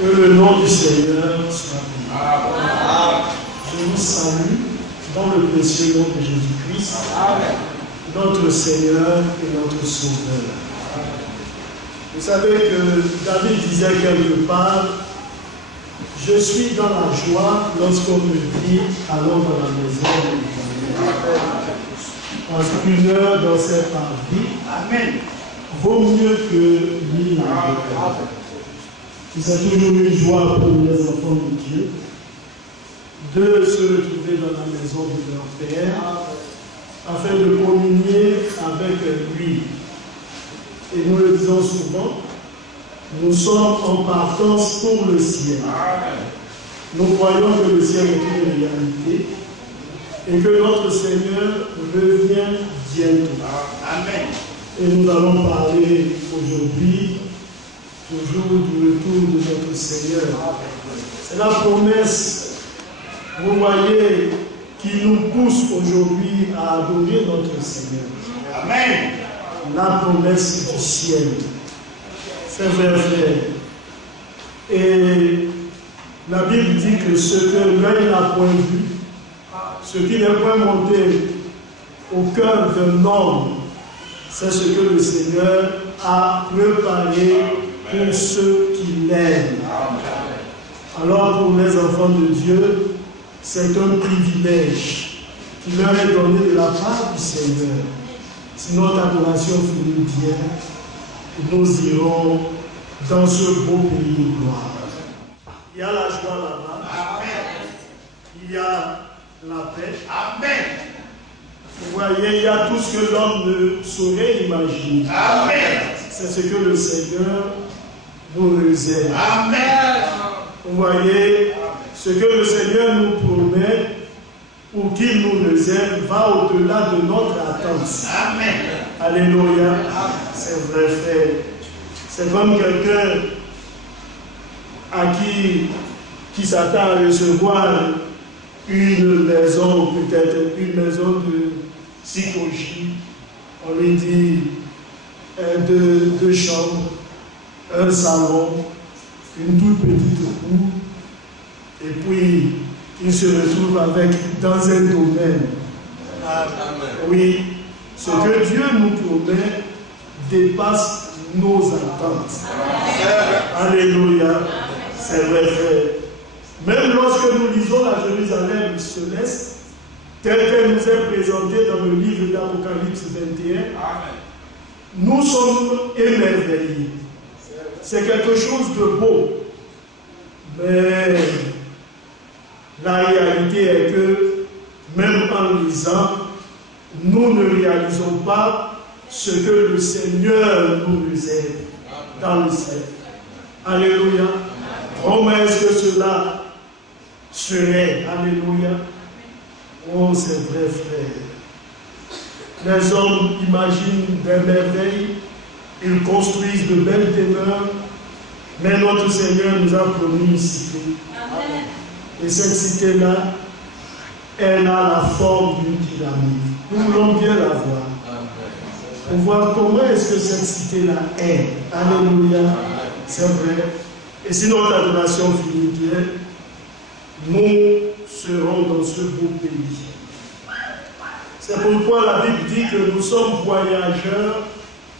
Que le nom du Seigneur soit béni. Je vous salue dans le précieux nom de Jésus-Christ, notre Seigneur et notre Sauveur. Vous savez que David disait quelque part, je suis dans la joie lorsqu'on me dit, allons dans la maison de l'Éternel. Parce qu'une heure dans cette partie vaut mieux que 1000 ans. C'est toujours une joie pour les enfants de Dieu de se retrouver dans la maison de leur Père afin de communier avec lui. Et nous le disons souvent, nous sommes en partance pour le ciel. Nous croyons que le ciel est une réalité et que notre Seigneur revient bientôt. Amen. Et nous allons parler aujourd'hui toujours du retour de notre Seigneur. C'est la promesse, vous voyez, qui nous pousse aujourd'hui à adorer notre Seigneur. Amen. La promesse du ciel. C'est vrai, frère. Et la Bible dit que ce que l'œil n'a point vu, ce qui n'est point monté au cœur d'un homme, c'est ce que le Seigneur a préparé pour ceux qui l'aiment. Alors pour les enfants de Dieu, c'est un privilège qui leur est donné de la part du Seigneur. Si notre adoration finit bien, nous irons dans ce beau pays de gloire. Il y a la joie là-bas. Il y a la paix. Amen. Vous voyez, il y a tout ce que l'homme ne saurait imaginer. Amen. C'est ce que le Seigneur nous réserve. Amen. Vous voyez, ce que le Seigneur nous promet ou qu'il nous réserve va au-delà de notre attente. Amen. Alléluia. C'est vrai, frère. C'est comme quelqu'un à qui s'attend à recevoir une maison, peut-être une maison de psychologie. On lui dit deux chambres, un salon, une toute petite cour, et puis il se retrouve dans un domaine. Oui, ce que Dieu nous promet dépasse nos attentes. Alléluia, c'est vrai, frère. Même lorsque nous lisons la Jérusalem céleste, telle qu'elle nous est présentée dans le livre d'Apocalypse 21, nous sommes émerveillés. C'est quelque chose de beau. Mais la réalité est que, même en lisant, nous ne réalisons pas ce que le Seigneur nous réserve dans le ciel. Alléluia. Comment est-ce que cela serait? Alléluia. Oh, c'est vrai, frère. Les hommes imaginent des merveilles, ils construisent de belles demeures, mais notre Seigneur nous a promis une cité. Amen. Et cette cité-là, elle a la forme d'une pyramide. Nous voulons bien la voir. Pour voir comment est-ce que cette cité-là est. Alléluia. C'est vrai. Et si notre adoration finit bien, nous serons dans ce beau pays. C'est pourquoi la Bible dit que nous sommes voyageurs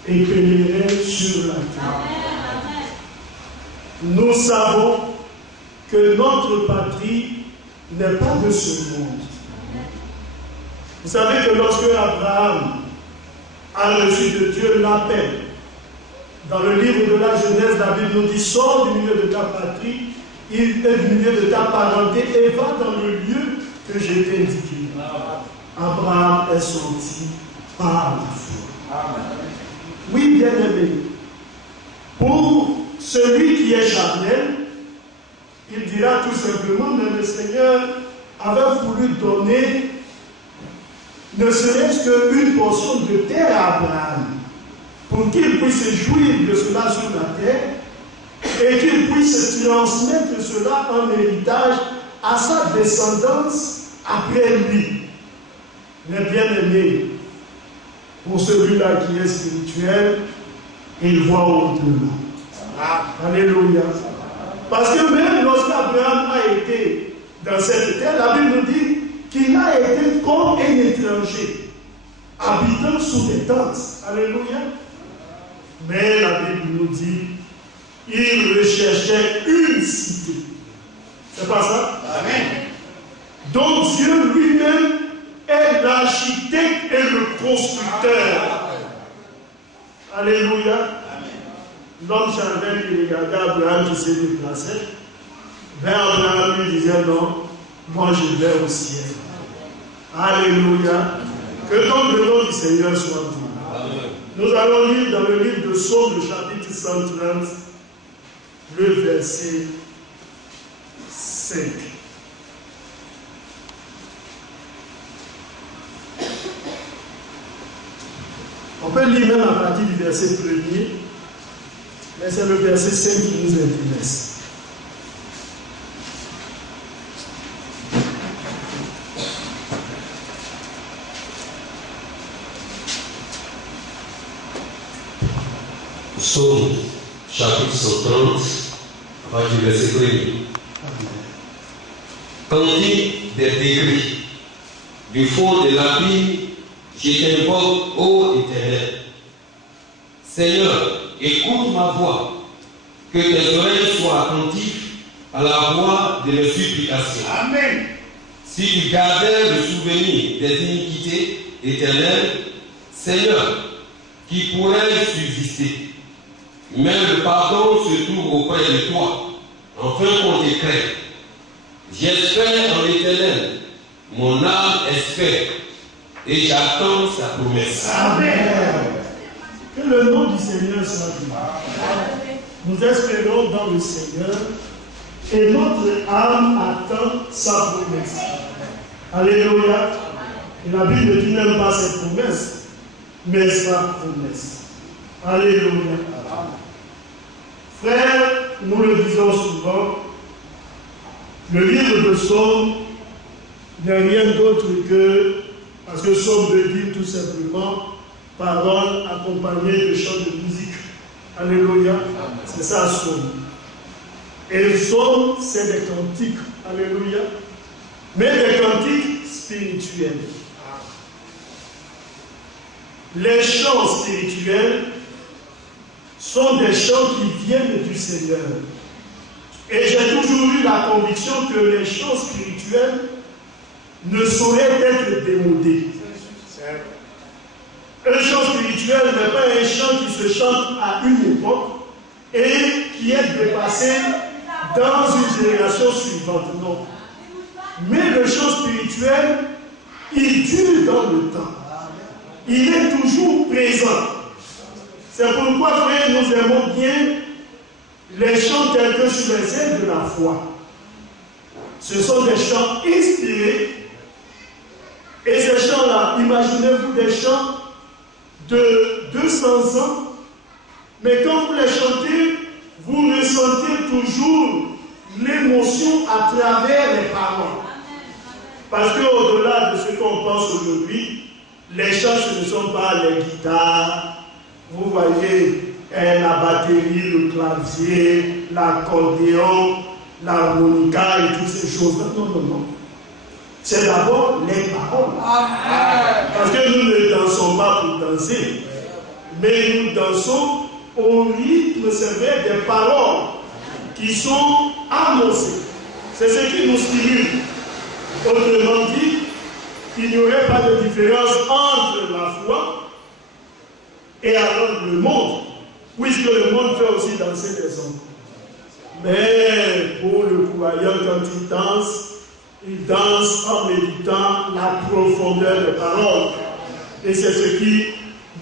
et pèlerins sur la terre. Nous savons que notre patrie n'est pas de ce monde. Vous savez que lorsque Abraham a reçu de Dieu l'appel, dans le livre de la Genèse, la Bible nous dit, sors du milieu de ta patrie, il est du milieu de ta parenté et va dans le lieu que j'ai indiqué. Abraham est sorti par la foi. Oui, bien aimé. Pour celui qui est charnel, il dira tout simplement, mais le Seigneur avait voulu donner ne serait-ce qu'une portion de terre à Abraham, pour qu'il puisse jouir de cela sur la terre, et qu'il puisse transmettre cela en héritage à sa descendance après lui. Mais bien aimé, pour celui-là qui est spirituel, il voit au-delà. Alléluia. Parce que même lorsqu'Abraham a été dans cette terre, la Bible nous dit qu'il a été comme un étranger, habitant sous des tentes. Alléluia. Mais la Bible nous dit qu'il recherchait une cité. C'est pas ça? Amen. Donc Dieu lui-même est l'architecte et le constructeur. Alléluia. L'homme charnel qui regardait Abraham qui s'est déplacé, vers Abraham lui disait non, moi je vais au ciel. Alléluia. Que donc le nom du Seigneur soit dit. Nous allons lire dans le livre de Psaume, le chapitre 130, le verset 5. On peut lire même à partir du verset 1er, mais c'est le verset 5 qui nous intéresse. Psaume, chapitre 130, à partir du verset 1er. Cantique des décrets, du fond de l'abîme, je t'invoque, ô Éternel. Seigneur, écoute ma voix, que tes oreilles soient attentives à la voix de mes supplications. Amen. Si tu gardais le souvenir des iniquités éternelles, Seigneur, qui pourrait subsister. Mais le pardon se trouve auprès de toi, enfin qu'on te crée. J'espère en l'Éternel, mon âme espère, et j'attends sa promesse. Amen. Que le nom du Seigneur soit dit. Nous espérons dans le Seigneur et notre âme attend sa promesse. Alléluia. Et la Bible dit même pas cette promesse, mais sa promesse. Alléluia. Frères, nous le disons souvent, le livre de Psaume n'est rien d'autre que, parce que Psaume veut dire tout simplement paroles accompagnées de chants de musique. Alléluia. C'est ça, Psaume. Et le Psaume, c'est des cantiques. Alléluia. Mais des cantiques spirituels. Les chants spirituels sont des chants qui viennent du Seigneur. Et j'ai toujours eu la conviction que les chants spirituels ne sauraient être démodés. Un chant spirituel n'est pas un chant qui se chante à une époque et qui est dépassé dans une génération suivante. Non. Mais le chant spirituel, il dure dans le temps. Il est toujours présent. C'est pourquoi, frère, nous aimons bien les chants tels que sur les ailes de la foi. Ce sont des chants inspirés. Et ces chants-là, imaginez-vous des chants de 200 ans, mais quand vous les chantez, vous ressentez toujours l'émotion à travers les paroles. Parce qu'au-delà de ce qu'on pense aujourd'hui, les chants, ce ne sont pas les guitares, vous voyez, la batterie, le clavier, l'accordéon, l'harmonica et toutes ces choses-là. Non, non, non. C'est d'abord les paroles. Parce que nous ne dansons pas pour danser, mais nous dansons au rythme, c'est vrai, des paroles qui sont annoncées. C'est ce qui nous stimule. Autrement dit, il n'y aurait pas de différence entre la foi et alors le monde, puisque le monde fait aussi danser les hommes. Mais pour le croyant, quand il danse en méditant la profondeur des paroles. Et c'est ce qui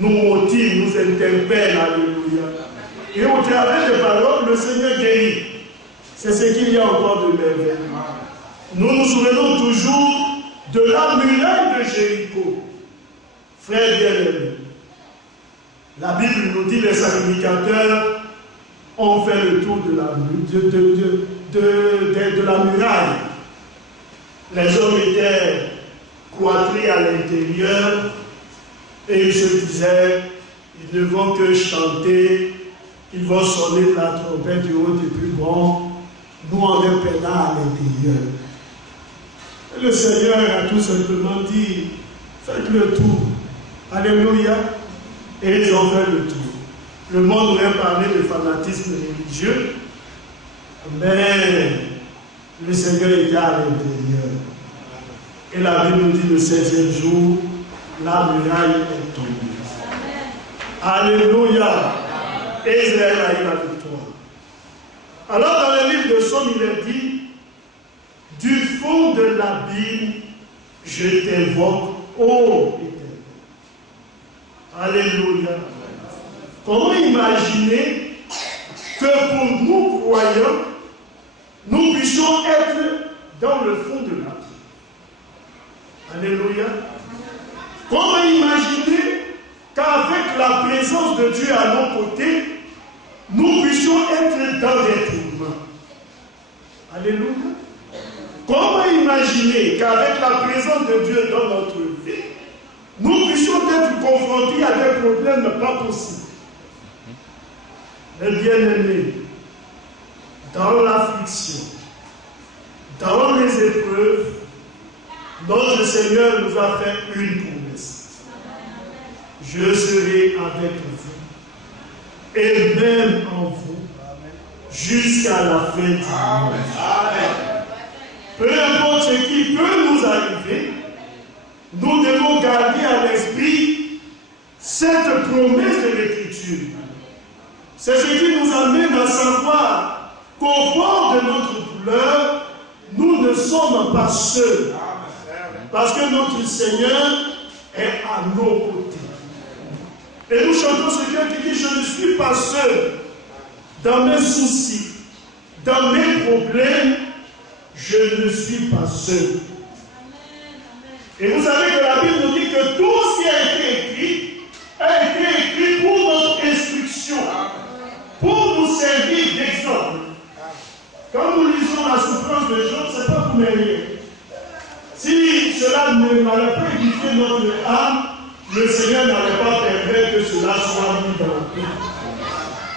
nous motive, nous interpelle. Alléluia. Et au travers des paroles, le Seigneur guérit. C'est ce qu'il y a encore de merveilleux. Nous nous souvenons toujours de la muraille de Jéricho. Frères bien-aimés, la Bible nous dit que les sacrificateurs ont fait le tour de la muraille. Les hommes étaient cloîtrés à l'intérieur et ils se disaient, ils ne vont que chanter, ils vont sonner la trompette du haut du plus grand nous en est peinant à l'intérieur. Et le Seigneur a tout simplement dit, faites le tour. Alléluia. Et ils ont fait le tour. Le monde aurait parlé de fanatisme religieux, mais le Seigneur était à l'intérieur. Et la Bible nous dit le 16e jour, la muraille est tombée. Alléluia. Et Israël a eu la victoire. Alors dans le livre de Psaume, il est dit, du fond de l'abîme, je t'invoque, ô Éternel. Alléluia. Comment imaginer que pour nous croyants, nous puissions être dans le fond de l'abîme? Alléluia. Comment imaginer qu'avec la présence de Dieu à nos côtés, nous puissions être dans des tourments? Alléluia. Comment imaginer qu'avec la présence de Dieu dans notre vie, nous puissions être confrontés à des problèmes pas possibles? Les bien-aimés, dans l'affliction, dans les épreuves, notre Seigneur nous a fait une promesse. Je serai avec vous, et même en vous, jusqu'à la fin du monde. Peu importe ce qui peut nous arriver, nous devons garder à l'esprit cette promesse de l'Écriture. C'est ce qui nous amène à savoir qu'au fond de notre douleur, nous ne sommes pas seuls. Parce que notre Seigneur est à nos côtés. Et nous chantons ce chant qui dit, je ne suis pas seul dans mes soucis, dans mes problèmes, je ne suis pas seul. Et vous savez que la Bible nous dit que tout ce qui a été écrit pour notre instruction, pour nous servir d'exemple. Quand nous lisons la souffrance de Job, ce n'est pas pour rien. Si cela ne m'allait pas édifier notre âme, le Seigneur n'allait pas permettre que cela soit mis dans le Bible.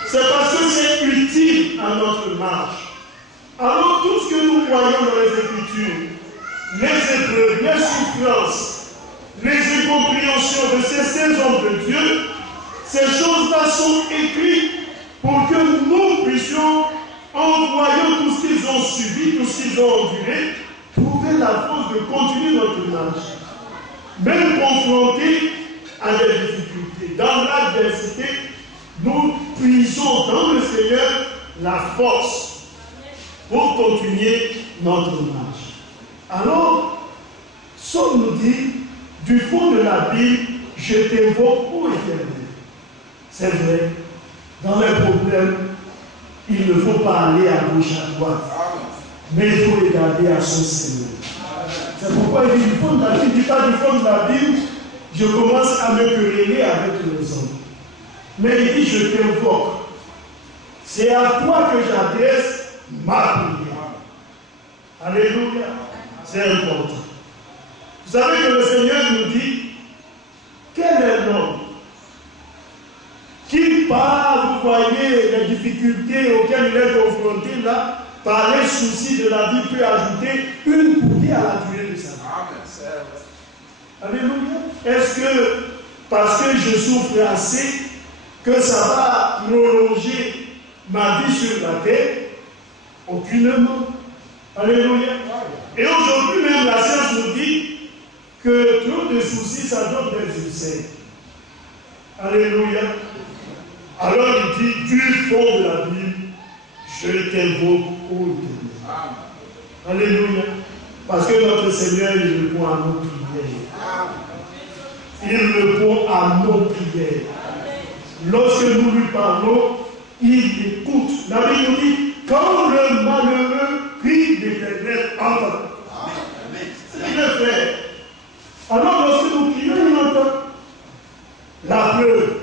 C'est parce que c'est utile à notre marche. Alors tout ce que nous voyons dans les Écritures, les épreuves, les souffrances, les incompréhensions de ces saints hommes de Dieu, ces choses-là sont écrites pour que nous puissions, en voyant tout ce qu'ils ont subi, tout ce qu'ils ont enduré, trouver la force de continuer notre marche. Même confrontés à des difficultés, dans l'adversité, nous puisons dans le Seigneur la force pour continuer notre marche. Alors, Psaume nous dit, du fond de l'abîme, je t'invoque, ô Éternel. C'est vrai, dans les problèmes, il ne faut pas aller à gauche, à droite, mais il faut regarder à son Seigneur. C'est pourquoi il dit du fond de l'abîme, il ne dit pas du fond de l'abîme, je commence à me quereller avec les hommes. Mais il dit, je t'invoque. C'est à toi que j'adresse ma prière. Alléluia. C'est important. Vous savez que le Seigneur nous dit, quel est l'homme qui, par, vous voyez, les difficultés auxquelles il est confronté là, par les soucis de la vie, peut ajouter une coudée à la durée de sa vie. Alléluia. Est-ce que, parce que je souffre assez, que ça va prolonger ma vie sur la terre? Aucunement. Alléluia. Et aujourd'hui même la science nous dit que trop de soucis, ça donne des ulcères. Alléluia. Alors il dit, du fond de la Bible, je t'invoque, ô Éternel. Alléluia. Parce que notre Seigneur, il répond à nos prières. Il répond à nos prières. Lorsque nous lui parlons, il écoute. La Bible nous dit, quand le malheureux crie, l'Éternel entend. C'est ce qu'il fait. Alors lorsque nous crions, il entend. La preuve,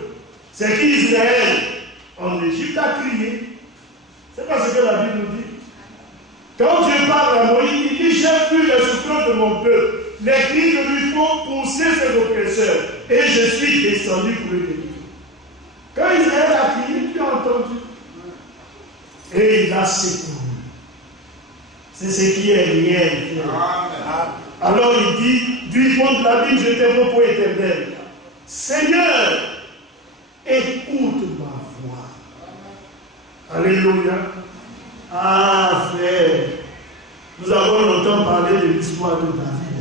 c'est qu'Israël, en Égypte, a crié. C'est pas ce que la Bible nous dit. Quand Dieu parle à Moïse, il dit, j'ai vu les souffrances de mon peuple, les cris que lui font pousser ses oppresseurs, et je suis descendu pour le délivrer. Quand Israël a crié, Dieu a entendu. Et il a secouru. C'est ce qui est réel. Alors il dit, du fond de la Bible, je t'ai repos éternel. Seigneur, écoute ma voix. Alléluia. Ah, frère, nous avons longtemps parlé de l'histoire de David.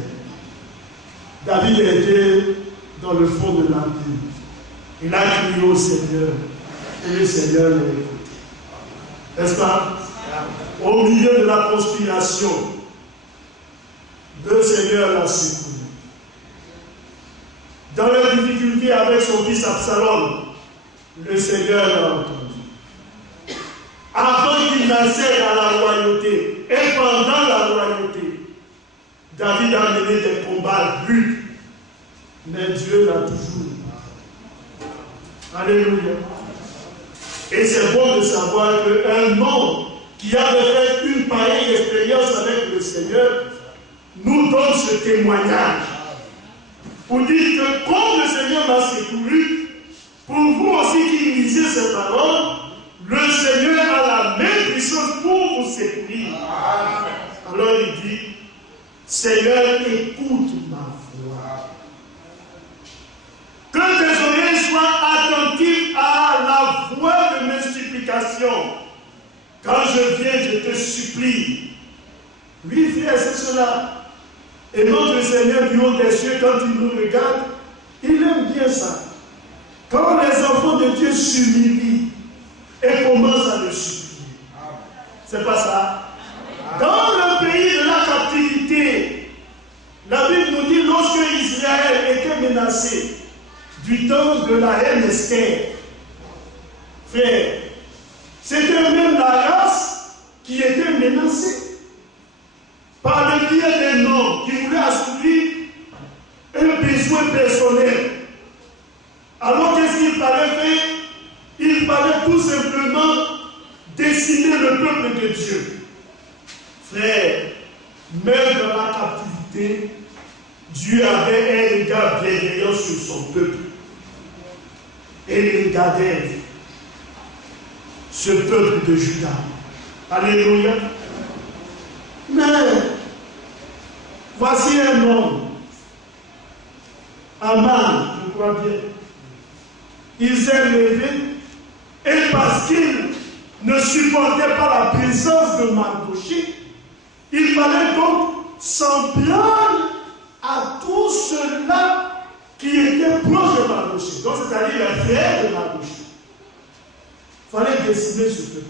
David était dans le fond de la Bible. Il a crié au Seigneur et le Seigneur l'a écouté. N'est-ce pas? Au milieu de la conspiration, le Seigneur l'a secouru. Dans la difficulté avec son fils Absalom, le Seigneur l'a entendu. Avant qu'il n'accède à la royauté et pendant la royauté, David a mené des combats rudes, mais Dieu l'a toujours. Alléluia. Et c'est bon de savoir qu'un homme qui avait fait une pareille expérience avec le Seigneur nous donne ce témoignage. Pour dire que comme le Seigneur m'a secouru, pour vous aussi qui lisez ces paroles, le Seigneur a la même puissance pour vous secourir. Alors il dit, Seigneur, écoute ma voix. Que tes oreilles soient attentives à la voix de mes supplications. Quand je viens, je te supplie. Oui, frère, c'est cela. Et notre Seigneur du haut des cieux, quand il nous regarde, il aime bien ça. Quand les enfants de Dieu s'humilient et commencent à le supplier. C'est pas ça. Dans le pays de la captivité, la Bible nous dit, lorsque Israël était menacé, du temps de la reine Esther, frère, c'était même la race qui était menacée par le biais d'un homme qui voulait assouvir un besoin personnel. Alors qu'est-ce qu'il fallait faire? Il fallait tout simplement décimer le peuple de Dieu. Frère, même dans la captivité, Dieu avait un regard bienveillant sur son peuple. Et il regardait ce peuple de Juda. Alléluia. Mais voici un homme, Aman, je crois bien. Il s'est levé et parce qu'il ne supportait pas la présence de Mardochée, il fallait donc s'en prendre à tous ceux-là qui étaient proches de Mardochée. Donc c'est-à-dire les frères de Mardochée. Il fallait décider ce peuple.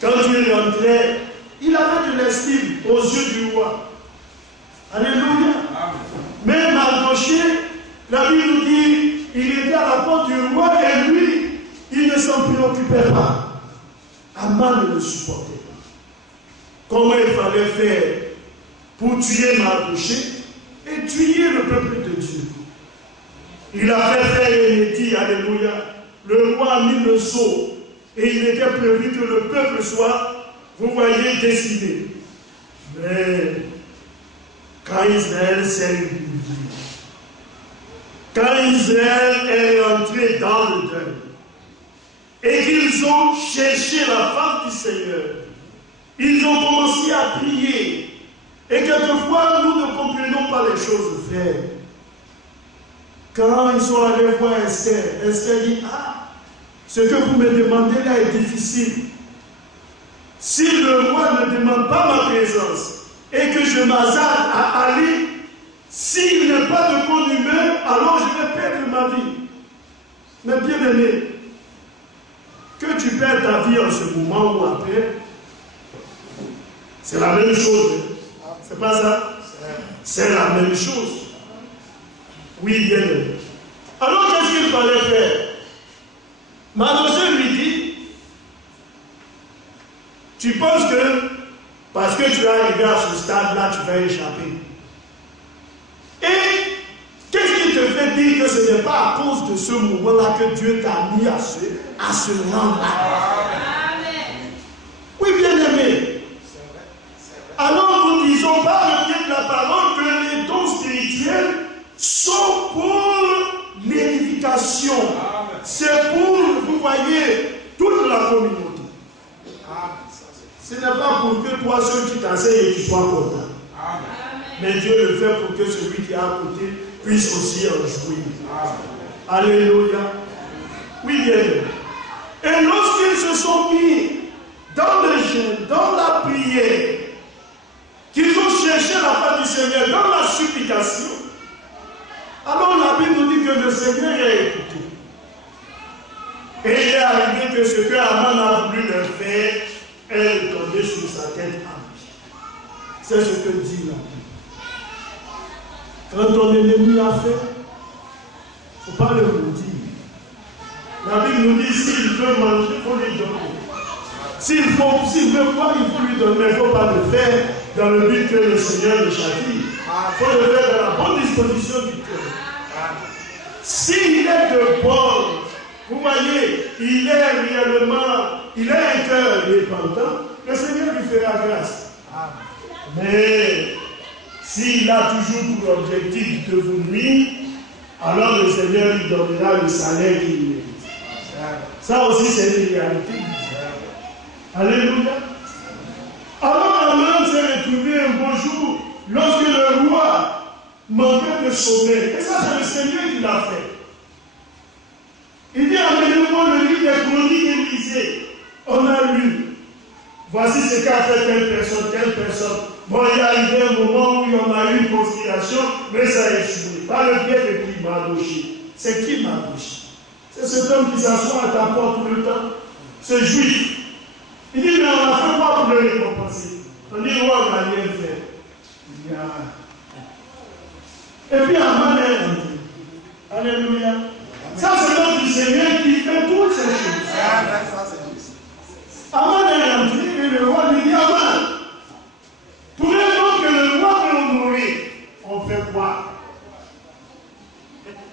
Quand il rentrait, il avait de l'estime aux yeux du roi. Alléluia. Mais Mardochée, la Bible nous dit, il était à la porte du roi et lui, il ne s'en préoccupait pas. Aman ne le supportait pas. Comment il fallait faire pour tuer Mardochée et tuer le peuple de Dieu? Il avait fait un édit, alléluia. Le roi a mis le sceau et il était prévu que le peuple soit, vous voyez, décidé. Mais quand Israël s'est réuni, quand Israël est rentré dans le deuil et qu'ils ont cherché la femme du Seigneur, ils ont commencé à prier. Et quelquefois, nous ne comprenons pas les choses, frères. Quand ils sont allés voir Esther, Esther dit, ah, ce que vous me demandez là est difficile. Si le roi ne demande pas ma présence et que je m'hasarde à aller, s'il n'est pas de bonne humeur, alors je vais perdre ma vie. Mais bien aimé, que tu perds ta vie en ce moment ou après, c'est la même chose. C'est pas ça? C'est la même chose. Oui, bien aimé. Alors qu'est-ce qu'il fallait faire? Mardochée lui dit, tu penses que parce que tu es arrivé à ce stade-là, tu vas échapper. Et qu'est-ce qui te fait dire que ce n'est pas à cause de ce moment-là que Dieu t'a mis à ce rang-là? Oui, bien aimé. Alors nous disons par le biais de la parole que les dons spirituels sont pour l'édification. C'est pour, vous voyez, toute la communauté. Ce n'est pas pour que toi seul tu t'asseyes et tu sois content. Amen. Mais Dieu le fait pour que celui qui est à côté puisse aussi en jouir. Alléluia. Oui, bien. Et lorsqu'ils se sont mis dans le jeûne, dans la prière, qu'ils ont cherché la face du Seigneur, dans la supplication, alors la Bible nous dit que le Seigneur a écouté. Et il est arrivé que ce que Aman a voulu leur faire est tombé sur sa tête à lui. C'est ce que dit la Bible. Quand ton ennemi a fait, il ne faut pas le maudire. La Bible nous dit s'il veut manger, il faut lui donner. S'il veut pas, il faut lui donner. Il ne faut pas le faire dans le but que le Seigneur le châtie. Il faut le faire dans la bonne disposition du cœur. S'il est de bon, vous voyez, il a un cœur repentant, le Seigneur lui fera grâce. Mais s'il a toujours pour objectif de vous nuire, alors le Seigneur lui donnera le salaire qu'il mérite. Ça aussi, c'est une réalité. Alléluia. Alors Aman s'est retrouvé un beau jour, lorsque le roi manquait de sommeil. Et ça, c'est le Seigneur qui l'a fait. Il dit, amenez-moi le livre des chroniques Élysée. On a lu. Voici ce qu'a fait telle personne. Bon, il y a arrivé un moment où il y en a eu une conspiration, mais ça a échoué. Pas le biais de qui m'a gauché. C'est qui m'a gauché? C'est cet homme qui s'assoit à ta porte tout le temps. C'est juif. Il dit, mais on a fait quoi pour le récompenser? On dit, ouais, on n'a rien fait. Il dit, ah. Et puis, Aman est rentré. Alléluia. Ça, c'est l'homme du Seigneur qui fait toutes ces choses. Aman est rentré et le roi lui dit, Aman, trouvez-vous que le roi veut honorer? On fait quoi?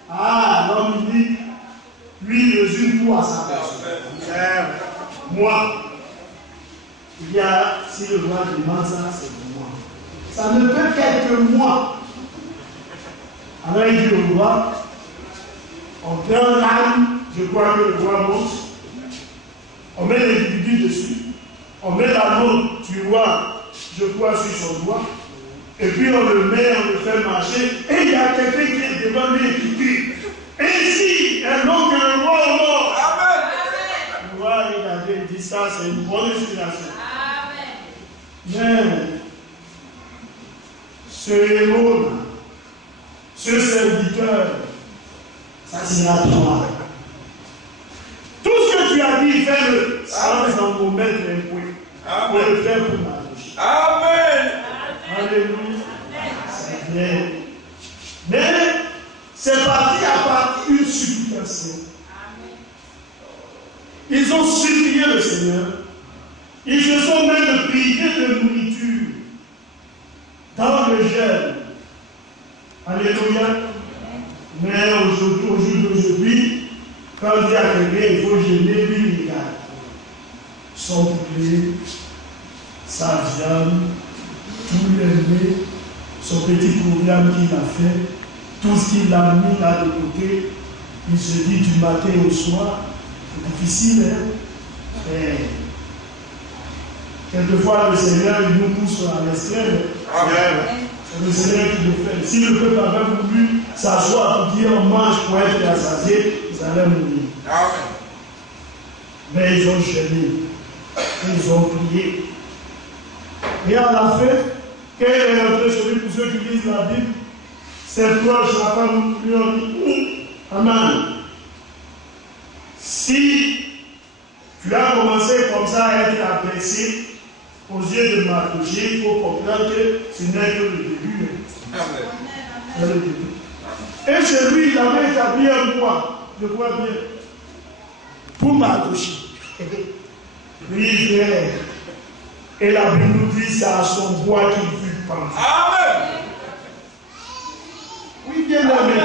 Ah, l'homme dit, lui, résume tout à sa personne. Moi, si le roi demande ça, c'est pour moi. Ça ne peut qu'être que moi. Alors il dit au roi, on prend l'âme, je crois que le roi monte, on met l'individu dessus, on met la main du roi, je crois, sur son doigt, et puis on le met, on le fait marcher, et il y a quelqu'un qui est devant lui et qui crie, ainsi est l'homme que le roi honore. Amen. Le roi, il dit ça, c'est une bonne inspiration. Mais ce héros, ce serviteur, ça sera toi. Tout ce que tu as dit, fais-le sans vous mettre un point. Pour le faire pour ma bouche. Amen. Alléluia. C'est bien. Mais c'est parti à partir d'une supplication. Ils ont supplié le Seigneur. Ils se sont même privés de nourriture dans le jeûne. Alléluia. Mais aujourd'hui, quand il y a quelqu'un, il faut jeûner, lui, il regarde. Son poulet, sa viande, tout le lait, son petit programme qu'il a fait, tout ce qu'il a mis là de côté, il se dit du matin au soir, c'est difficile, hein? Et quelquefois, le Seigneur il nous pousse à l'extrême. C'est le Seigneur qui le fait. Si le peuple avait voulu s'asseoir pour dire on mange pour être rassasié, ils allaient mourir. Mais ils ont jeûné. Ils ont prié. Et à la fin, quel est notre celui pour ceux qui lisent la Bible? Ses proches, la femme, lui ont dit, Amen. Si tu as commencé comme ça à être apprécié aux yeux de Mardochée, il faut comprendre que ce n'est que le début. C'est le début. Et chez lui, il avait établi un bois, je crois bien, pour Mardochée. Lui, frère. Et la Bible nous dit, c'est à son bois qu'il fut pendu. Amen. Oui, bien aimé.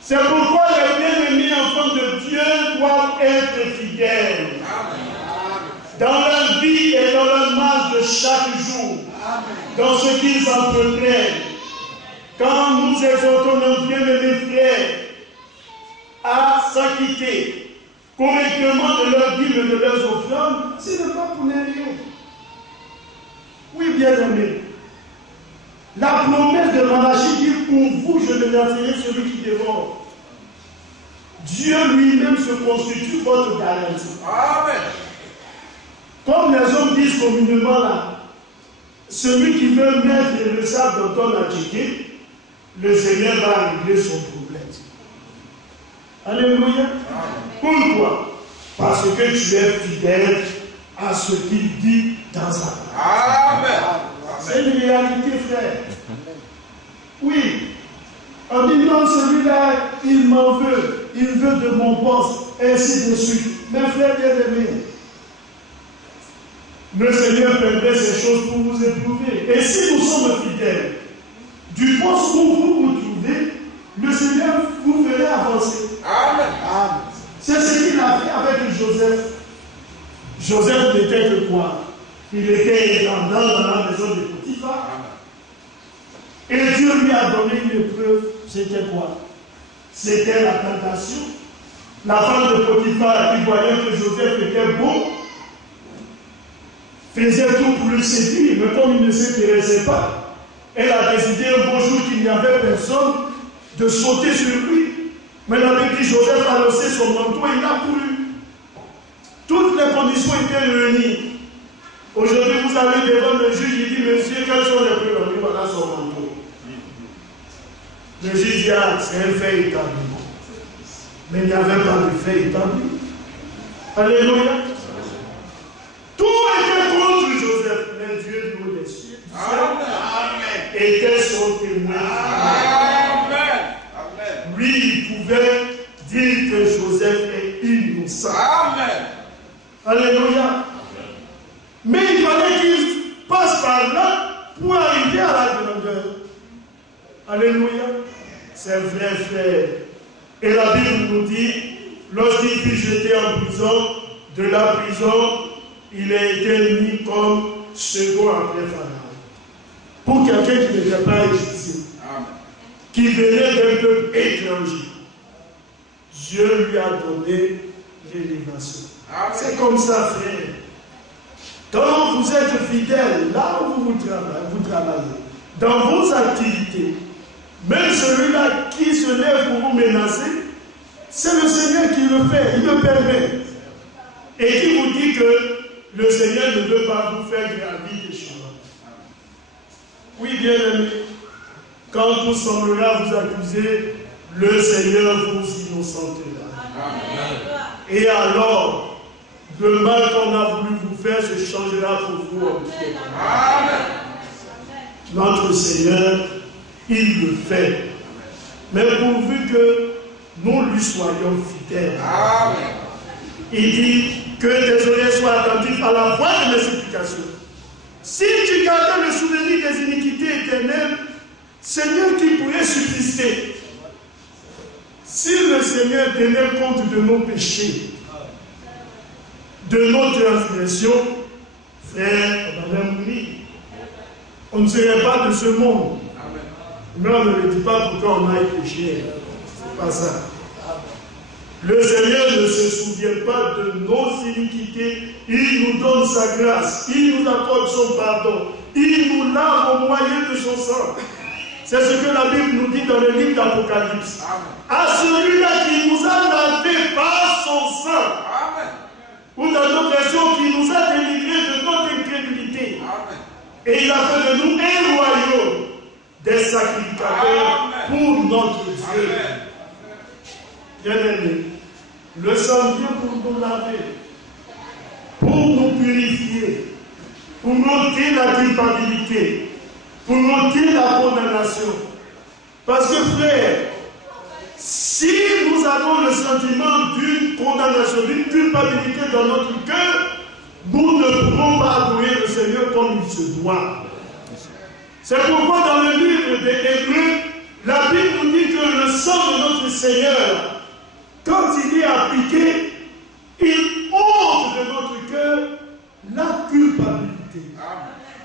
C'est pourquoi les bien-aimés enfants de Dieu doivent être fidèles. Dans leur vie et dans leur marche de chaque jour. Dans ce qu'ils entreprennent. Quand nous exhortons nos bien-aimés frères à s'acquitter correctement de leur Bible et de leurs offrandes, ce n'est pas pour rien. bien-aimés, la promesse de Malachie dit pour vous, je menacerai celui qui dévore. Dieu lui-même se constitue votre garantie. Amen. Comme les hommes disent communément là, celui qui veut mettre le sable dans ton attiqué, le Seigneur va régler son problème. Alléluia. Pourquoi? Parce que tu es fidèle à ce qu'il dit dans sa parole. Amen. C'est une réalité, frère. Oui. On dit non, celui-là, il m'en veut. Il veut de mon poste, ainsi de suite. Mes frères bien-aimés, le Seigneur permet ces choses pour vous éprouver. Et si nous sommes fidèles, du poste où vous vous trouvez, le Seigneur vous ferait avancer. Amen. Amen. C'est ce qu'il a fait avec Joseph. Joseph n'était que quoi? Il était intendant dans la maison de Potiphar. Et Dieu lui a donné une épreuve. C'était quoi? C'était la tentation. La femme de Potiphar, qui voyait que Joseph était beau, faisait tout pour le séduire, mais comme il ne s'intéressait pas, elle a décidé un beau jour qu'il n'y avait personne de sauter sur lui. Mais la Bible dit Joseph a lancé son manteau et il a couru. Toutes les conditions étaient réunies. Aujourd'hui, vous allez devant le juge, il dit, monsieur, quels sont les prérequis? Voilà son manteau. Le juge dit, ah, c'est un fait établi. Mais il n'y avait pas de fait établi. Alléluia. Tout était contre Joseph, mais Dieu nous les cieux était son témoin. Amen. Lui, il pouvait dire que Joseph est innocent. Amen. Alléluia. Mais il fallait qu'il passe par là pour arriver à la grandeur. Alléluia. C'est vrai, frère. Et la Bible nous dit, lorsqu'il fut jeté en prison, de la prison, il a été mis comme second après Pharaon. Pour quelqu'un qui n'était pas égyptien, qui venait d'un peuple étranger, Dieu lui a donné l'élévation. C'est comme ça, frère. Quand vous êtes fidèle, là où vous travaillez, dans vos activités, même celui-là qui se lève pour vous menacer, c'est le Seigneur qui le fait, il le permet. Et qui vous dit que le Seigneur ne veut pas vous faire gravir des choses. Oui, bien aimé, quand tout semblera vous accuser, le Seigneur vous innocentera. Et alors, le mal qu'on a voulu vous faire se changera pour vous en bien. Notre Seigneur, il le fait. Mais pourvu que nous lui soyons fidèles. Il dit que tes oreilles soient attentives à la voix de mes supplications. Si tu gardais le souvenir des iniquités éternelles, Seigneur, qui pourrait subsister? Si le Seigneur tenait compte de nos péchés, de nos transgressions, frère, on va mourir. On ne serait pas de ce monde. Mais on ne le dit pas pourquoi on a péché. C'est pas ça. Le Seigneur ne se souvient pas de nos iniquités. Il nous donne sa grâce. Il nous accorde son pardon. Il nous lave au moyen de son sang. C'est ce que la Bible nous dit dans le livre d'Apocalypse. À celui-là qui nous a lavé par son sang. Ou dans notre version, qui nous a délivrés de notre incrédulité. Et il a fait de nous un royaume des sacrificateurs pour notre Dieu. Bien-aimés, le sang vient pour nous laver, pour nous purifier, pour ôter la culpabilité, pour ôter la condamnation. Parce que, frère, si nous avons le sentiment d'une condamnation, d'une culpabilité dans notre cœur, nous ne pourrons pas adorer le Seigneur comme il se doit. C'est pourquoi dans le livre des Hébreux, la Bible nous dit que le sang de notre Seigneur, quand il est appliqué, il ôte de notre cœur la culpabilité.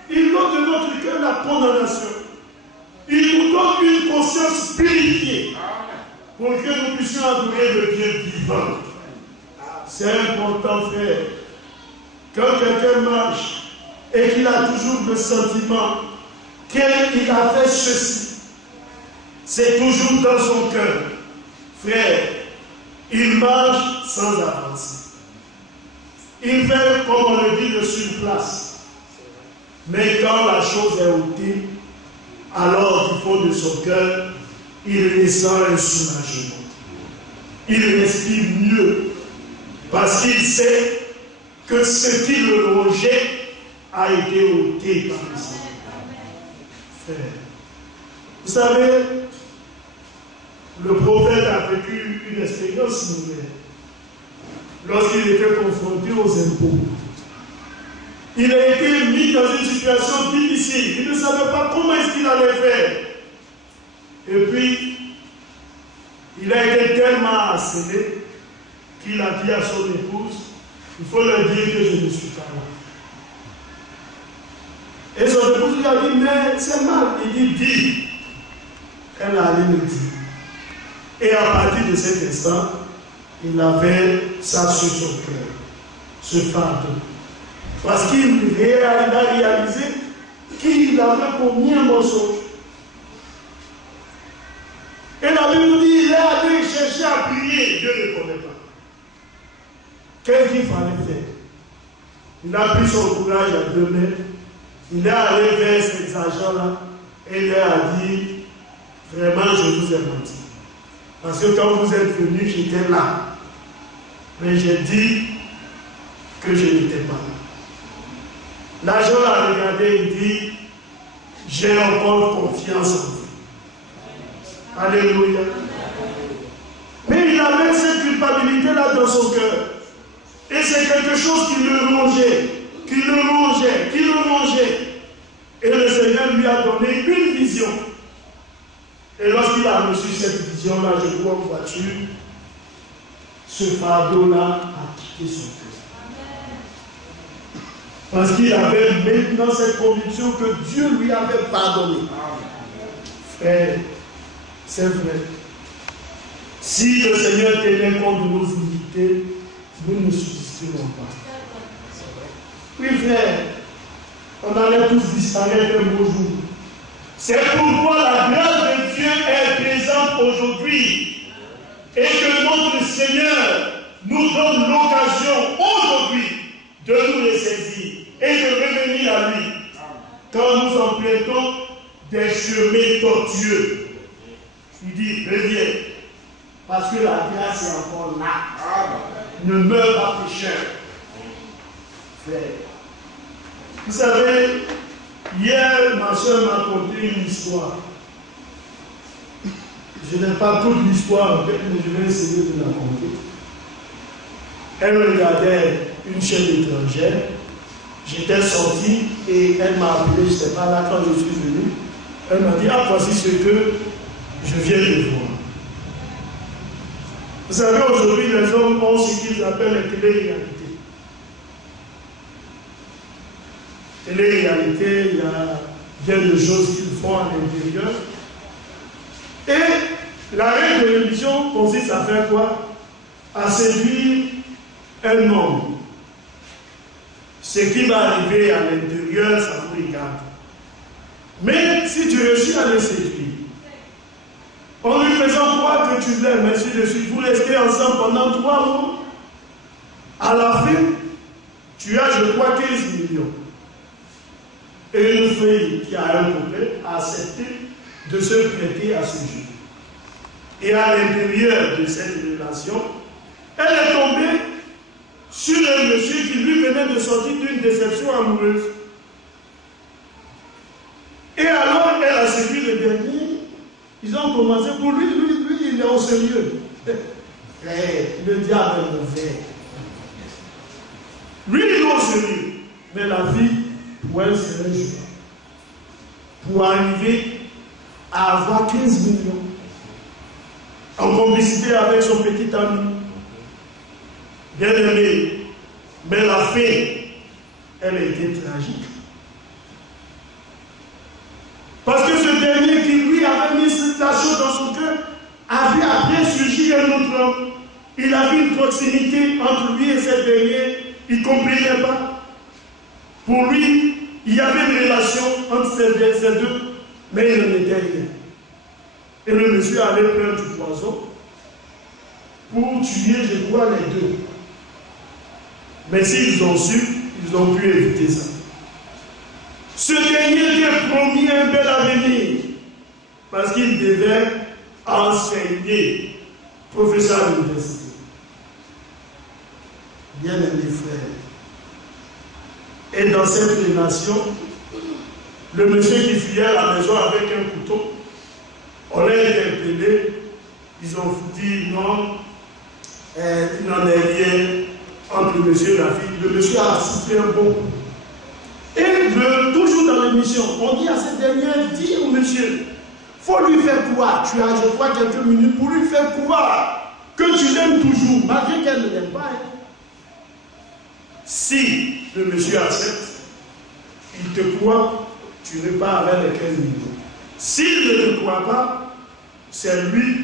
Il ôte de notre cœur la condamnation. Il nous donne une conscience purifiée pour que nous puissions adorer le Dieu vivant. C'est important, frère. Quand quelqu'un marche et qu'il a toujours le sentiment qu'il a fait ceci, c'est toujours dans son cœur. Frère, il marche sans avancer. Il fait, comme on le dit, le surplace. Mais quand la chose est ôtée, alors il faut de son cœur, il ressent un soulagement. Il respire mieux parce qu'il sait que ce qui le rongeait a été ôté par le Seigneur. Frère, vous savez, le prophète a vécu une expérience similaire lorsqu'il était confronté aux impôts. Il a été mis dans une situation difficile. Il ne savait pas comment est-ce qu'il allait faire. Et puis, il a été tellement harcelé qu'il a dit à son épouse, il faut leur dire que je ne suis pas là. Et son épouse lui a dit, mais c'est mal. Il dit, dis. Elle a allé le dire. Et à partir de cet instant, il avait ça sur son cœur, ce fardeau. Parce qu'il a réalisé qu'il avait commis un mensonge. Et la Bible nous dit, il est allé chercher à prier, Dieu ne connaît pas. Qu'est-ce qu'il fallait faire? Il a pris son courage à 2 mains, il est allé vers ces agents-là, et il leur a dit, vraiment je vous ai menti. Parce que quand vous êtes venus, j'étais là. Mais j'ai dit que je n'étais pas là. L'agent a regardé et dit, j'ai encore confiance en vous. Alléluia. Mais il avait cette culpabilité-là dans son cœur. Et c'est quelque chose qui le rongeait, qui le rongeait, qui le rongeait. Et le Seigneur lui a donné une vision. Et lorsqu'il a reçu cette vision-là, je vois en voiture, ce fardeau-là a quitté son cœur. Parce qu'il avait maintenant cette conviction que Dieu lui avait pardonné. Frère, c'est vrai. Si le Seigneur tenait compte de nos iniquités, nous ne subsistirons pas. Oui, frère, on allait tous disparaître un beau jour. C'est pourquoi la grâce de Dieu est présente aujourd'hui. Et que notre Seigneur nous donne l'occasion aujourd'hui de nous ressaisir et de revenir à lui. Quand nous empruntons des chemins tortueux, il dit, reviens. Parce que la grâce est encore là. Ne meurs pas pécheur. Frère. Vous savez, hier, ma soeur m'a conté une histoire. Je n'ai pas toute l'histoire en tête, mais je vais essayer de la conter. Elle regardait une chaîne étrangère. J'étais sorti et elle m'a appelé, je ne sais pas là, quand je suis venu. Elle m'a dit, ah, voici ce que je viens de voir. Vous savez, aujourd'hui, les hommes ont ce qu'ils appellent la télé-réalité. Télé-réalité, il y a bien de choses qu'ils font à l'intérieur. Et la règle de l'émission consiste à faire quoi? À séduire un homme. Ce qui va arriver à l'intérieur, ça vous regarde. Mais si tu réussis à le séduire, en lui faisant croire que tu l'aimes, ainsi de suite, vous restez ensemble pendant 3 mois. À la fin, tu as, je crois, 15 millions. Et une fille qui a un problème a accepté de se prêter à ce jeu. Et à l'intérieur de cette relation, elle est tombée sur un monsieur qui lui venait de sortir d'une déception amoureuse. Et alors, elle a séduit le dernier. Ils ont commencé, pour lui, il est au sérieux. Le diable est mauvais. Lui, il est au sérieux. Mais la vie, pour elle, c'est un jeu. Pour arriver à avoir 15 millions. En complicité avec son petit ami. Bien aimé. Mais la fin, elle a été tragique. Parce que ce dernier qui lui avait mis la chose dans son cœur, avait après surgi un autre homme. Il avait une proximité entre lui et ce dernier. Il ne comprenait pas. Pour lui, il y avait une relation entre ces deux, mais il n'en était rien. Et le monsieur allait prendre du poison pour tuer, je crois, les deux. Mais s'ils ont su, ils ont pu éviter ça. Ce dernier lui a promis un bel avenir parce qu'il devait enseigner, professeur à l'université. Bien aimés frères. Et dans cette relation, le monsieur qui fuyait à la maison avec un couteau, on l'a interpellé, ils ont dit non, il n'en est rien entre le monsieur et la fille. Le monsieur a assisté un bon coup. Et toujours dans l'émission, on dit à cette dernière, dis au monsieur, il faut lui faire croire, tu as, je crois, quelques minutes pour lui faire croire que tu l'aimes toujours, malgré qu'elle ne l'aime pas. Si le monsieur accepte, il te croit, tu repars avec les 15 millions. S'il ne te croit pas, c'est lui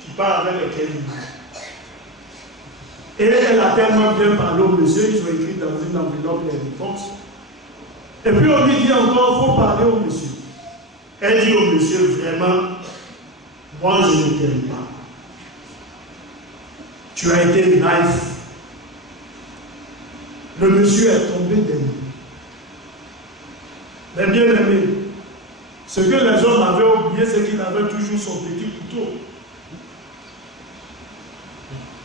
qui part avec les 15 millions. Et elle a tellement bien parlé au monsieur, ils ont écrit dans une enveloppe les réponses. Et puis on lui dit encore, il faut parler au monsieur. Elle dit au monsieur, vraiment, moi je ne t'aime pas. Tu as été naïf. Le monsieur est tombé des nues. Mais bien aimé, ce que les hommes avaient oublié, c'est qu'il avait toujours son petit couteau.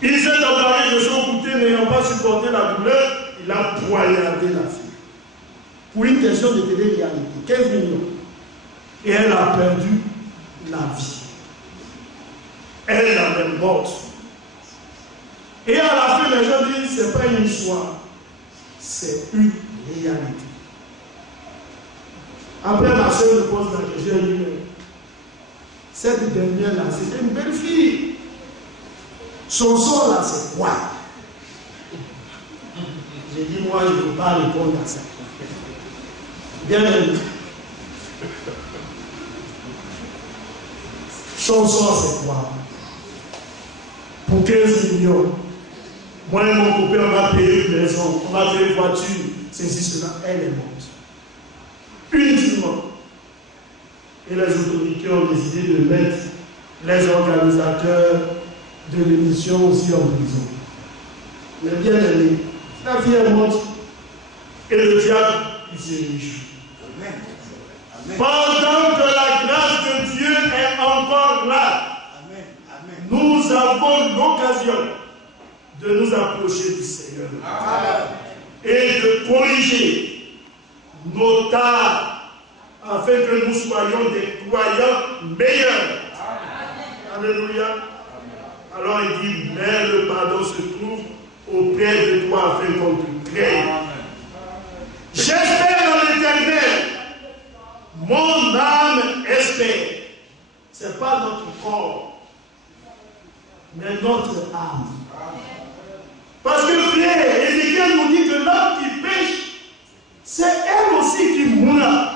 Il s'est emparé de son couteau, n'ayant pas supporté la douleur, il a poignardé la fille. Pour une question de télé-réalité, 15 millions. Et elle a perdu la vie. Elle est même morte. Et à la fin, les gens disent, ce n'est pas une histoire, c'est une réalité. Après, ma soeur me pose la question, elle dit, cette dernière-là, c'était une belle fille. Son sort là, c'est quoi? J'ai dit, moi, je ne peux pas répondre à ça. Bien aimé. Son sort, c'est quoi? Pour 15 millions. Moi et mon copain, on va payer une maison, on va payer une voiture, ceci, cela. Elle est morte. Uniquement. Et les autorités ont décidé de mettre les organisateurs de l'émission aussi en prison. Mais bien aimé, la vie est morte et le diable, il s'est réjouit. Pendant que la grâce de Dieu est encore là, nous avons l'occasion de nous approcher du Seigneur et de corriger nos tares afin que nous soyons des croyants meilleurs. Alléluia. Alors il dit, mais le pardon se trouve auprès de toi afin qu'on te crée. J'espère en l'Éternel. Mon âme espère. Ce n'est pas notre corps, mais notre âme. Parce que frère, Ézéchiel nous dit que l'âme qui pêche, c'est elle aussi qui mourra.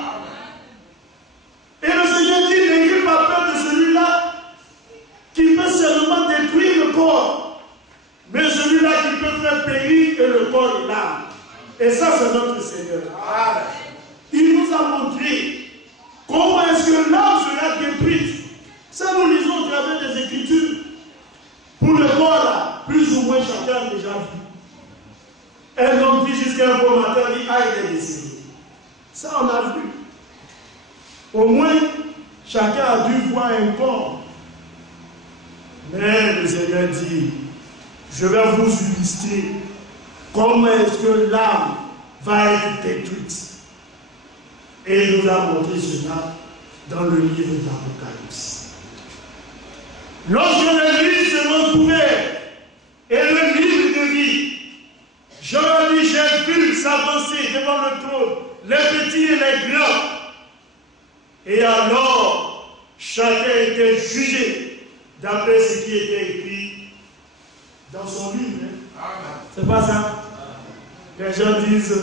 Et le Seigneur dit, n'ayez pas peur de celui-là qui peut seulement détruire le corps, mais celui-là qui peut faire périr et le corps et l'âme. Et ça, c'est notre Seigneur. Il nous a montré comment est-ce que l'âme sera détruite. Ça, nous lisons au travers des Écritures. Pour le corps, là, plus ou moins chacun a déjà vu. Un homme dit jusqu'à un bon matin, dit, ah, il est décédé. Ça, on a vu. Au moins, chacun a dû voir un corps. Mais le Seigneur dit, je vais vous illustrer comment est-ce que l'âme va être détruite. Et il nous a montré cela dans le livre d'Apocalypse. Lorsque les livres seront ouverts et le livre de vie, Jean dit, j'ai vu s'avancer devant le trône, les petits et les grands. Et alors, chacun était jugé d'après ce qui était écrit dans son livre. C'est pas ça? Les gens disent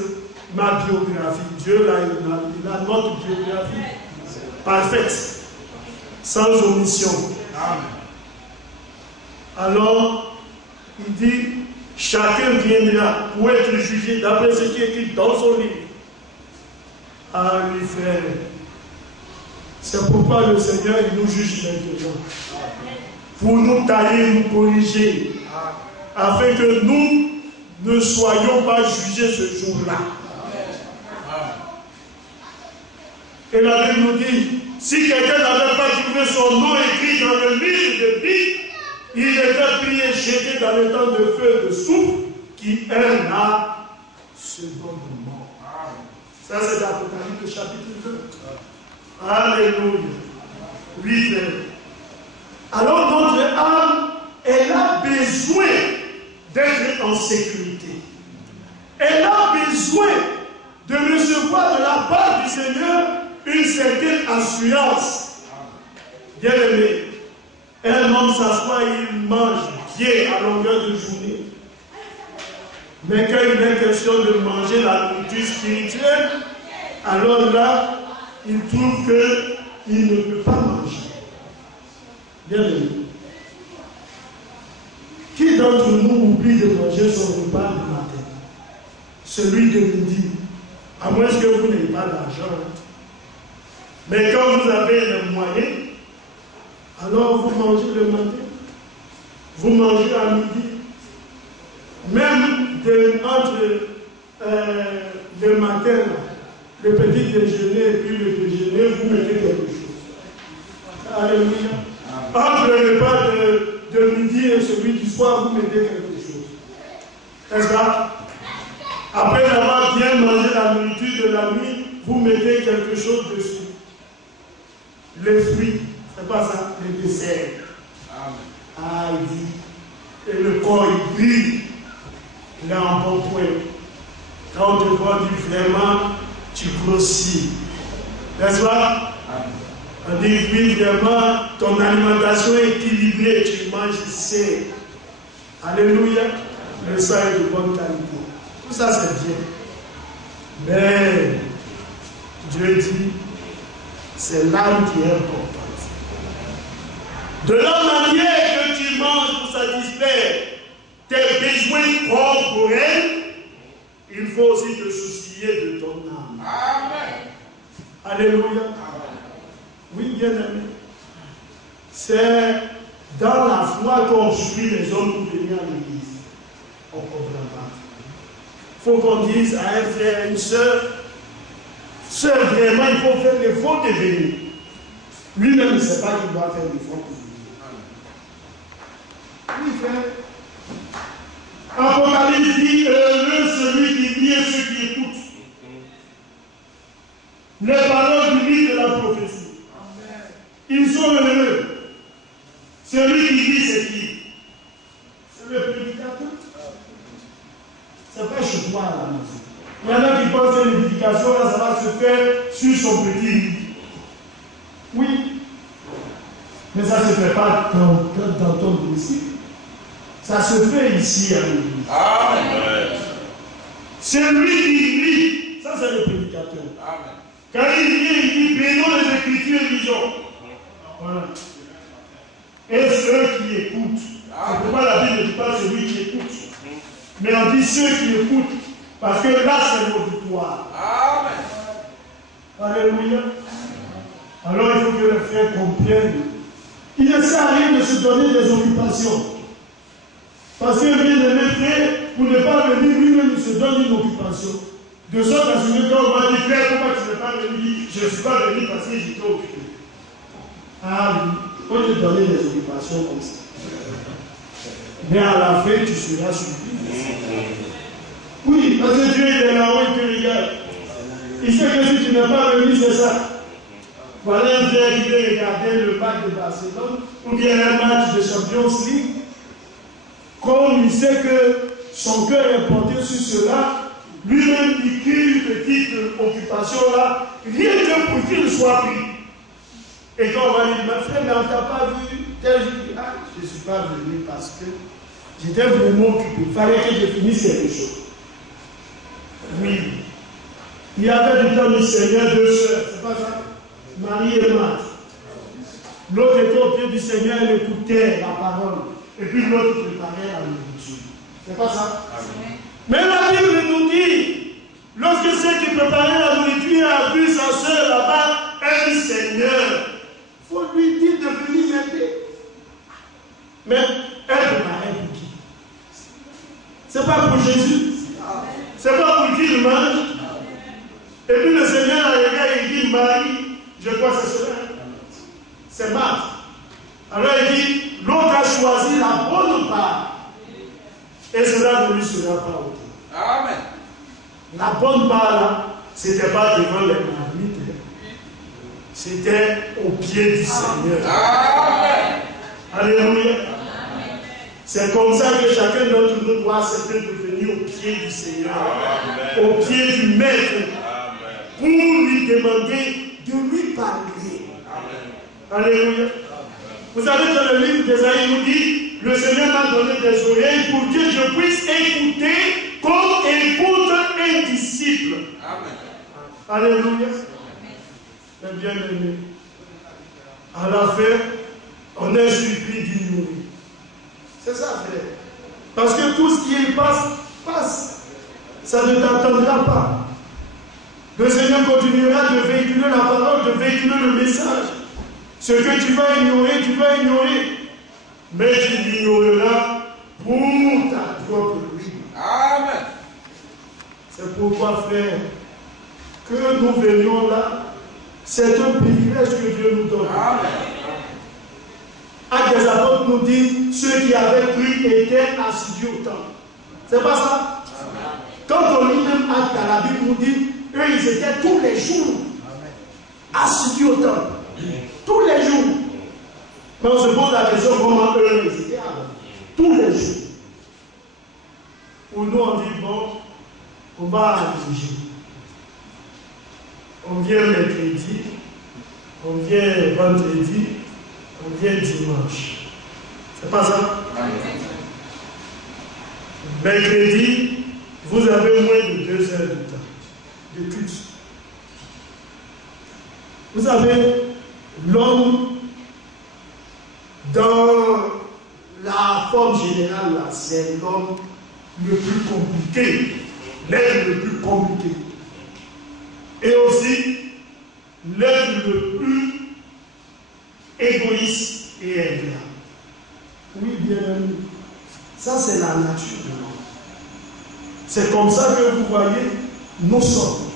ma biographie. Dieu là, il a notre biographie parfaite, sans omission. Alors, il dit chacun viendra pour être jugé d'après ce qui est écrit dans son livre. Ah oui, frère. C'est pourquoi le Seigneur il nous juge maintenant. Pour nous tailler, nous corriger. Afin que nous ne soyons pas jugés ce jour-là. Et la Bible nous dit, si quelqu'un n'avait pas trouvé son nom écrit dans le livre de vie, il était pris et jeté dans le temps de feu de souffle qui est la seconde mort. Ça c'est l'Apocalypse chapitre 2. Alléluia. Oui, frère. Alors notre âme, elle a besoin d'être en sécurité. Elle a besoin de recevoir de la part du Seigneur une certaine assurance. Bien aimé, un homme s'assoit et il mange bien à longueur de journée. Mais quand il est question de manger la nourriture spirituelle, alors là, il trouve qu'il ne peut pas manger. Bien aimé. Qui d'entre nous oublie de manger son repas le matin? Celui de midi. À moins que vous n'ayez pas d'argent. Mais quand vous avez les moyens, alors vous mangez le matin. Vous mangez à midi. Même entre le matin, le petit déjeuner et puis le déjeuner, vous mettez quelque chose. Alléluia. Entre le repas de midi et celui du soir, vous mettez quelque chose. N'est-ce pas? Après avoir bien mangé la nourriture de la nuit, vous mettez quelque chose dessus. Les fruits, c'est pas ça, les desserts. Ah, il dit, et le corps, il brille. Il est en bon point. Quand on te voit, dit vraiment, tu grossis. N'est-ce pas? On dit, oui, vraiment, ton alimentation est équilibrée, tu manges sain. Alléluia. Le sang est de bonne qualité. Tout ça, c'est bien. Mais, Dieu dit, c'est l'âme qui est importante. De la manière que tu manges pour satisfaire tes besoins corporels, il faut aussi te soucier de ton âme. Amen. Alléluia. Amen. Oui, bien aimé. C'est dans la foi qu'on suit les hommes pour venir à l'église. On ne comprend pas. Il faut qu'on dise à un frère, une soeur, vraiment, il faut faire l'effort de venir. Lui-même ne sait pas qu'il doit faire l'effort pour venir. Oui, frère. Apocalypse dit, heureux celui qui lit et ceux qui écoutent les paroles du livre de la prophétie. Amen. Ils sont heureux. Celui qui lit, c'est qui? C'est le prédicateur. C'est pas chez toi à la maison. Il y en a qui pensent que l'édification, là, ça va se faire sur son petit lit. Oui. Mais ça ne se fait pas dans ton domicile. Ça se fait ici à l'église. Amen. Celui qui lit, ça c'est le prédicateur. Amen. Quand il lit, il dit bénissons les Écritures et lisons. Voilà. Et ceux qui écoutent. C'est pourquoi la Bible ne dit pas celui qui écoute. Mais on dit ceux qui écoutent. Parce que là c'est l'auditoire. Amen. Alléluia. Alors il faut que les frères comprennent. Il ne sert à rien de se donner des occupations. Parce que bien aimé frère, pour ne pas venir, lui-même il se donne une occupation. De sorte à ce que quand on va dire, frère, pourquoi tu ne pas venir? Je ne suis pas venu parce que j'étais occupé. Ah oui, il faut te donner des occupations comme ça. Mais à la fin, tu seras suivi. Oui, parce que Dieu est là-haut, il te regarde. Il sait que si tu n'es pas venu, c'est ça. Voilà un frère qui veut regarder le match de Barcelone, ou bien un match de Champions League. Comme il sait que son cœur est porté sur cela, lui-même il crée une petite occupation là, rien que pour qu'il soit pris. Et quand on va dire, ma frère, mais on ne t'a pas vu, tel jour, ah, je ne suis pas venu parce que j'étais vraiment occupé. Il fallait que je finisse quelque chose. Oui. Il y avait du temps du Seigneur deux sœurs, c'est pas ça? Marie et Marthe. L'autre était au pied du Seigneur, elle écoutait la parole. Et puis l'autre préparait la nourriture. C'est pas ça? Amen. Mais la Bible nous dit Lorsque ceux qui préparaient la nourriture a vu sa soeur là-bas, un Seigneur, il faut lui dire de venir m'aider. Mais elle préparait pour qui? C'est pas pour Jésus. C'est pas pour qui il mange. Et puis le Seigneur regarde et il dit, Marie, je crois que c'est cela. C'est Marthe. Alors il dit, l'autre a choisi la bonne part. Et cela ne lui sera pas autant. Amen. La bonne part là, ce n'était pas devant les marmites. C'était au pied du Seigneur. Amen. Alléluia. C'est comme ça que chacun d'entre nous doit accepter de venir au pied du Seigneur. Amen. Au pied du Maître. Amen. Pour lui demander de lui parler. Amen. Alléluia. Vous savez, dans le livre d'Ésaïe, il nous dit, le Seigneur m'a donné des oreilles pour que je puisse écouter comme écoute un disciple. Amen. Alléluia. Mes bien-aimés, à la fin, on est surpris d'ignorer. C'est ça, frère. Parce que tout ce qui passe, passe. Ça ne t'attendra pas. Le Seigneur continuera de véhiculer la parole, de véhiculer le message. Ce que tu vas ignorer, tu vas ignorer. Mais tu l'ignoreras pour ta propre vie. Amen. C'est pourquoi, frère, que nous venions là, c'est un privilège que Dieu nous donne. Amen. Actes des apôtres nous dit, ceux qui avaient cru étaient assidus au temple. C'est pas ça? Amen. Quand on lit même Actes à la Bible, nous dit, eux, ils étaient tous les jours assidus au temple. Tous les jours. Mais on se pose la question comment eux ils étaient avant. Tous les jours. Pour nous, on dit, bon, on va alléger. On vient mercredi, on vient vendredi, on vient dimanche. C'est pas ça? Mercredi, vous avez moins de 2 heures de temps, de culte. Vous savez, l'homme, dans la forme générale, c'est l'homme le plus compliqué, l'être le plus compliqué. Et aussi, l'être le plus égoïste et ingrat. Oui, bien aimé. Ça, c'est la nature de l'homme. C'est comme ça que vous voyez, nous sommes.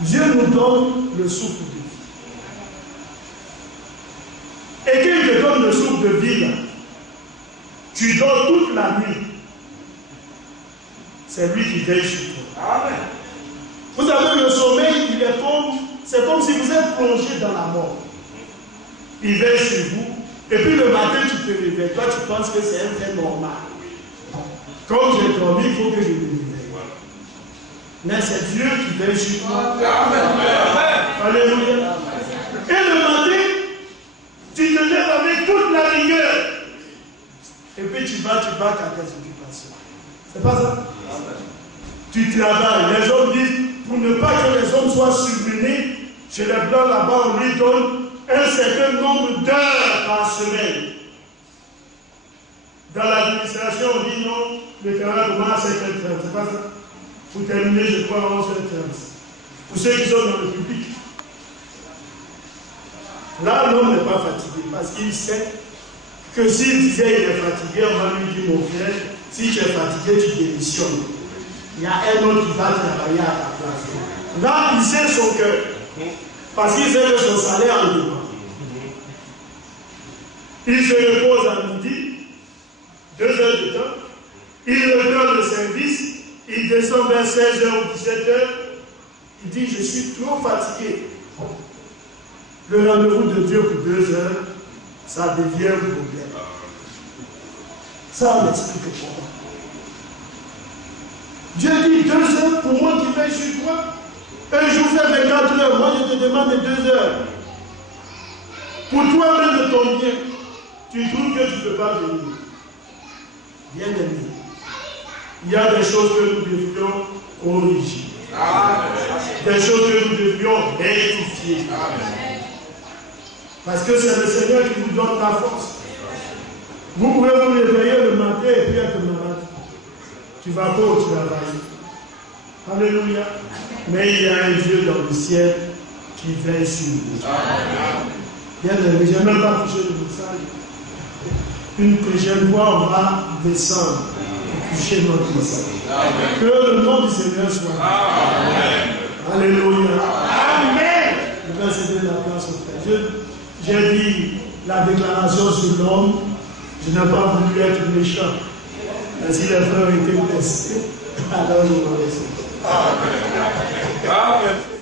Dieu nous donne le souffle de vie. Et qu'il te donne le souffle de vie, là, tu dors toute la nuit. C'est lui qui veille sur toi. Amen. Vous savez, le sommeil, c'est comme si vous êtes plongé dans la mort. Il veille sur vous, et puis le matin, tu te réveilles. Toi, tu penses que c'est un fait normal. Comme j'ai dormi, il faut que je me réveille. Mais c'est Dieu qui veille sur toi. Amen. Alléluia. Et le matin, tu te lèves avec toute la rigueur. Et puis tu vas à tes occupations. C'est pas ça? Amen. Tu travailles. Les hommes disent, pour ne pas que les hommes soient surmenés, chez les blancs là-bas, on lui donne un certain nombre d'heures par semaine. Dans l'administration, on dit non, le travail commence à 7h30. C'est pas ça? Pour terminer, je crois, à 11h30. Pour ceux qui sont dans le public. Là, l'homme n'est pas fatigué parce qu'il sait que s'il disait qu'il est fatigué, on va lui dire, mon frère, si tu es fatigué, tu démissionnes. Il y a un autre qui va travailler à ta place. Là, il sait son cœur. Parce qu'il sait que son salaire en dépend. Il se repose à midi, 2 heures de temps. Il reprend le service. Il descend vers 16h ou 17h. Il dit, je suis trop fatigué. Le rendez-vous de Dieu pour 2 heures, ça devient un problème. Ça, on explique pourquoi. Dieu dit 2 heures pour moi qui veille sur toi. Un jour fait 24 heures, moi je te demande 2 heures. Pour toi-même de ton bien, tu trouves que tu ne peux pas venir. Bien aimé. Il y a des choses que nous devrions corriger. Des choses que nous devrions rectifier. Parce que c'est le Seigneur qui vous donne la force. Vous pouvez vous réveiller le matin et puis être malade. Tu vas pas au travail. Alléluia. Mais il y a un Dieu dans le ciel qui veille sur vous. Bien aimé, je n'ai même pas touché le message. Une prochaine fois, on va descendre et toucher notre message. Que le nom du Seigneur soit. Amen. Alléluia. Amen. Je vais céder la place au frère. J'ai dit la déclaration sur l'homme. Je n'ai pas voulu être méchant. Mais si les frères étaient blessés, alors je m'en laisse. Amen. Amen.